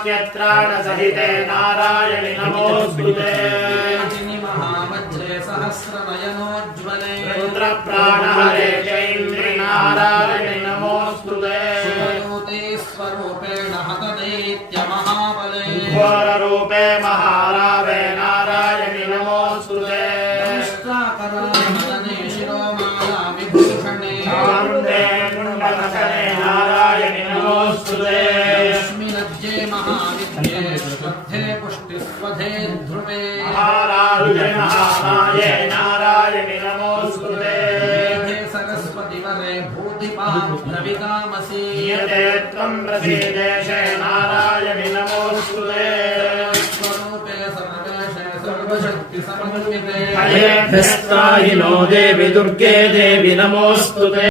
त्रैलोक्यत्राणसहिते नारायणि नमोऽस्तुते सहस्रनयनोज्ज्वले रुद्रप्राणहरे चैन्द्रि नारायणि नमोऽस्तुते स्वरूपेण हतदैत्य महाबले घोररूपे महारावे नारायणि नमोऽस्तुते दंष्ट्राकरामदने शिरोमाला विभूषणे कारुण्ये कुण्डलधरे नारायणि नमोऽस्तुते लक्ष्मीलज्जे महाविद्ये श्रद्धे पुष्टिस्वधे ध्रुवे महारारुजे महामाये नारायणि नमोऽस्तुते सरस्वती वरे भूतिपाद्रविकामसि यते त्वं प्रसीदेशे नारायणि नमोऽस्तुते स्वरूपे सर्वेशे सर्वशक्ति समन्विते भयेभ्यस्त्राहि नो देवि दुर्गे देवि नमोऽस्तुते।